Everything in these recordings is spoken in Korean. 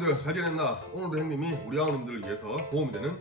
형님들 잘 지냈나? 오늘도 형님이 우리 아우님들을 위해서 도움이 되는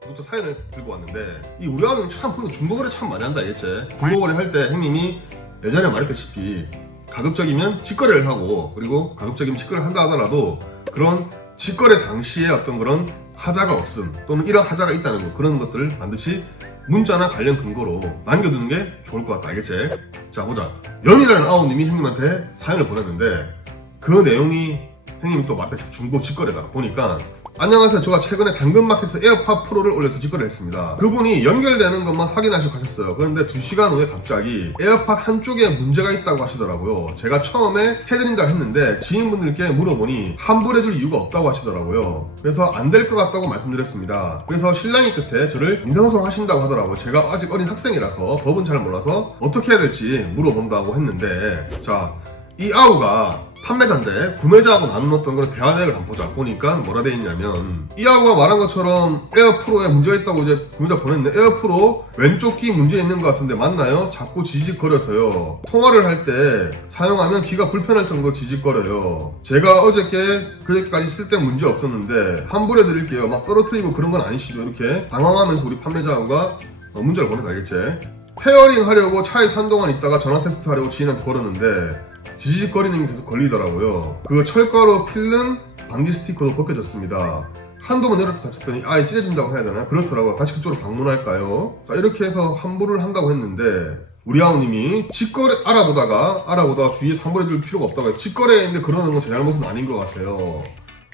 구독자 사연을 들고 왔는데, 이 우리 아우님이 참 보면 중고거래 참 많이 한다 알겠지? 중고거래 할 때 형님이 예전에 말했다시피 가급적이면 직거래를 하고, 그리고 가급적이면 직거래를 한다 하더라도 그런 직거래 당시에 어떤 그런 하자가 없음 또는 이런 하자가 있다는 거, 그런 것들을 반드시 문자나 관련 근거로 남겨두는 게 좋을 것 같다 알겠지? 자 보자. 연이라는 아우님이 형님한테 사연을 보냈는데, 그 내용이 형님이 또 맞다시피 중고 직거래다 보니까, 안녕하세요, 제가 최근에 당근마켓에서 에어팟 프로를 올려서 직거래를 했습니다. 그분이 연결되는 것만 확인하시고 가셨어요. 그런데 2시간 후에 갑자기 에어팟 한쪽에 문제가 있다고 하시더라고요. 제가 처음에 해드린다 했는데 지인분들께 물어보니 환불해줄 이유가 없다고 하시더라고요. 그래서 안 될 것 같다고 말씀드렸습니다. 그래서 신랑이 끝에 저를 인사소송 하신다고 하더라고요. 제가 아직 어린 학생이라서 법은 잘 몰라서 어떻게 해야 될지 물어본다고 했는데, 자, 이 아우가 판매자인데 구매자하고 나눈 어떤 그런 대화 내역을 한번 보자. 보니까 뭐라 돼 있냐면, 이 아우가 말한 것처럼 에어프로에 문제가 있다고 이제 구매자 보냈는데, 에어프로 왼쪽 귀 문제 있는 것 같은데 맞나요? 자꾸 지직거려서요. 통화를 할 때 사용하면 귀가 불편할 정도로 지직거려요. 제가 그저께까지 쓸 때 문제 없었는데 환불해 드릴게요. 막 떨어뜨리고 그런 건 아니시죠? 이렇게 당황하면서 우리 판매자가 문자를 보냈다 알겠지? 페어링 하려고 차에 한동안 있다가 전화 테스트 하려고 지인한테 걸었는데 지직거리는 게 계속 걸리더라고요. 그 철가루 필름 방지 스티커도 벗겨졌습니다. 한두 번 열었다 닫혔더니 아예 찢어진다고 해야 되나? 그렇더라고요. 다시 그쪽으로 방문할까요? 자, 이렇게 해서 환불을 한다고 했는데, 우리 아우님이 직거래 알아보다가 주위에 환불해줄 필요가 없다고 해요. 직거래인데 그러는 건 제 잘못은 아닌 것 같아요.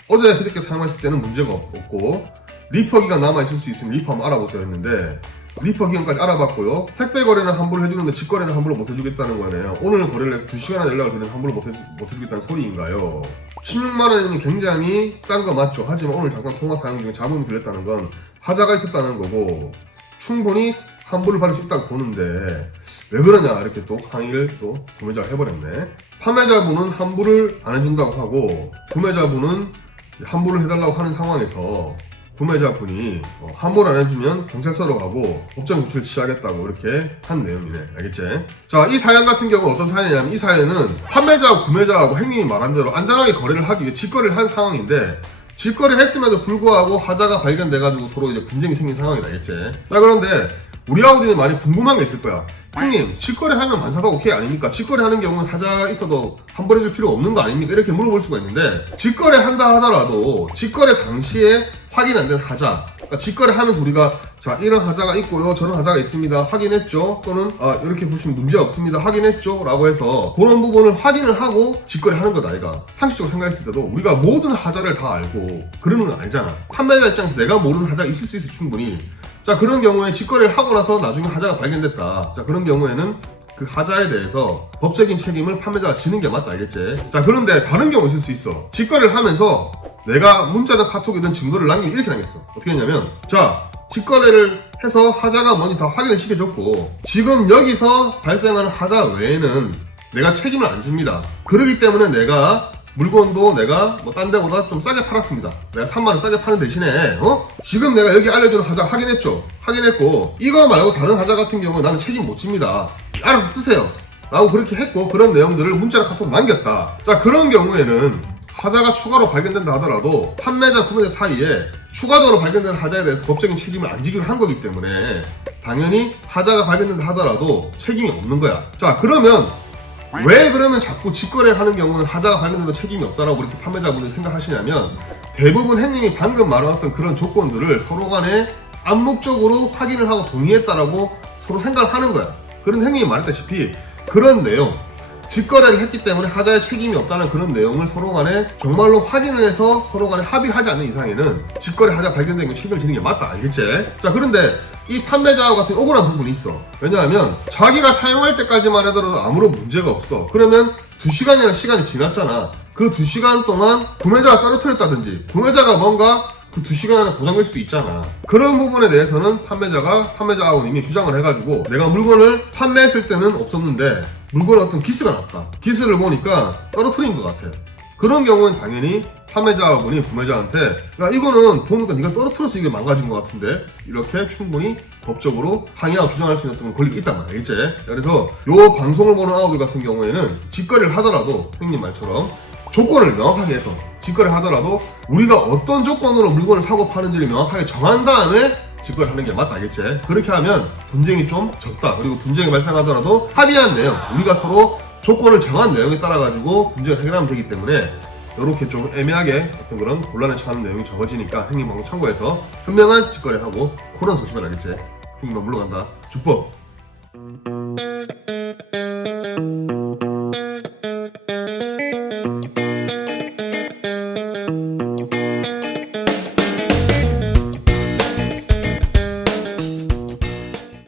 어제 그저께 사용하실 때는 문제가 없고 리퍼기가 남아있을 수 있으면 리퍼 한번 알아보세요 했는데, 리퍼 기간까지 알아봤고요. 택배 거래는 환불을 해주는데 직거래는 환불을 못 해주겠다는 거네요. 오늘 거래를 해서 2시간이나 연락을 드리면 환불을 못 해주겠다는 소리인가요? 16만원이면 굉장히 싼 거 맞죠? 하지만 오늘 잠깐 통화 사용 중에 잡음이 들렸다는 건 하자가 있었다는 거고, 충분히 환불을 받을 수 있다고 보는데 왜 그러냐, 이렇게 또 항의를 또 구매자가 해버렸네. 판매자분은 환불을 안 해준다고 하고, 구매자분은 환불을 해달라고 하는 상황에서 구매자분이 환불 안 해주면 경찰서로 가고 법정 조치를 취하겠다고 이렇게 한 내용이네. 알겠지? 자, 이 사연 같은 경우는 어떤 사연이냐면, 이 사연은 판매자하고 구매자하고 형님이 말한 대로 안전하게 거래를 하기 위해 직거래를 한 상황인데, 직거래 했음에도 불구하고 하자가 발견돼가지고 서로 이제 분쟁이 생긴 상황이다. 알겠지? 자, 그런데 우리 아우들이 많이 궁금한 게 있을 거야. 형님, 직거래 하면 만사가 오케이 아닙니까? 직거래 하는 경우는 하자가 있어도 환불해줄 필요가 없는 거 아닙니까? 이렇게 물어볼 수가 있는데, 직거래 한다 하더라도 직거래 당시에 확인 안 된 하자, 그러니까 직거래 하면서 우리가 자, 이런 하자가 있고요, 저런 하자가 있습니다, 확인했죠? 또는 이렇게 보시면 문제 없습니다, 확인했죠? 라고 해서 그런 부분을 확인을 하고 직거래 하는 거다. 아이가 상식적으로 생각했을 때도 우리가 모든 하자를 다 알고 그러는 건 아니잖아. 판매자 입장에서 내가 모르는 하자가 있을 수 있어, 충분히. 자, 그런 경우에 직거래를 하고 나서 나중에 하자가 발견됐다. 자, 그런 경우에는 그 하자에 대해서 법적인 책임을 판매자가 지는 게 맞다. 알겠지? 자, 그런데 다른 경우 있을 수 있어. 직거래를 하면서 내가 문자든 카톡이든 증거를 남기면 이렇게 남겼어. 어떻게 했냐면, 자, 직거래를 해서 하자가 뭔지 다 확인을 시켜줬고, 지금 여기서 발생하는 하자 외에는 내가 책임을 안 줍니다. 그러기 때문에 내가 물건도 내가 딴 데보다 좀 싸게 팔았습니다. 내가 3만원 싸게 파는 대신에 지금 내가 여기 알려주는 하자 확인했죠? 확인했고, 이거 말고 다른 하자 같은 경우는 나는 책임 못 집니다. 알아서 쓰세요 라고 그렇게 했고, 그런 내용들을 문자나 카톡 남겼다. 자, 그런 경우에는 하자가 추가로 발견된다 하더라도 판매자, 구매자 사이에 추가적으로 발견된 하자에 대해서 법적인 책임을 안 지기로 한 거기 때문에 당연히 하자가 발견된다 하더라도 책임이 없는 거야. 자, 그러면 왜 그러면 자꾸 직거래 하는 경우는 하자가 발견돼도 책임이 없다라고 그렇게 판매자분들이 생각하시냐면, 대부분 형님이 방금 말해왔던 그런 조건들을 서로 간에 암묵적으로 확인을 하고 동의했다라고 서로 생각을 하는 거야. 그런데 형님이 말했다시피 그런 내용, 직거래를 했기 때문에 하자에 책임이 없다는 그런 내용을 서로 간에 정말로 확인을 해서 서로 간에 합의하지 않는 이상에는 직거래 하자 발견된 게 책임을 지는 게 맞다. 알겠지? 자, 그런데 이 판매자와 같은 억울한 부분이 있어. 왜냐하면 자기가 사용할 때까지만 하더라도 아무런 문제가 없어. 그러면 2시간이라는 시간이 지났잖아. 그 2시간 동안 구매자가 떨어뜨렸다든지 구매자가 뭔가 그 2시간 안에 고장될 수도 있잖아. 그런 부분에 대해서는 판매자하고 이미 주장을 해가지고, 내가 물건을 판매했을 때는 없었는데 물건에 어떤 기스가 났다. 기스를 보니까 떨어뜨린 것 같아. 그런 경우는 당연히 판매자분이 구매자한테, 야, 이거는 보니까 네가 떨어뜨려서 이게 망가진 것 같은데, 이렇게 충분히 법적으로 항의하고 주장할 수 있는 어떤 권리가 있단 말이야. 알겠지? 그래서 요 방송을 보는 아우들 같은 경우에는 직거래를 하더라도 형님 말처럼 조건을 명확하게 해서 직거래 하더라도 우리가 어떤 조건으로 물건을 사고 파는지를 명확하게 정한 다음에 직거래 하는 게 맞다, 알겠지? 그렇게 하면 분쟁이 좀 적다. 그리고 분쟁이 발생하더라도 합의한 내용, 우리가 서로 조건을 정한 내용에 따라 가지고 분쟁을 해결하면 되기 때문에 이렇게 좀 애매하게 어떤 그런 곤란에 처하는 내용이 적어지니까 행위 방법 참고해서 현명한 직거래하고 그런 조심을 알겠지? 행위만 물러간다. 주법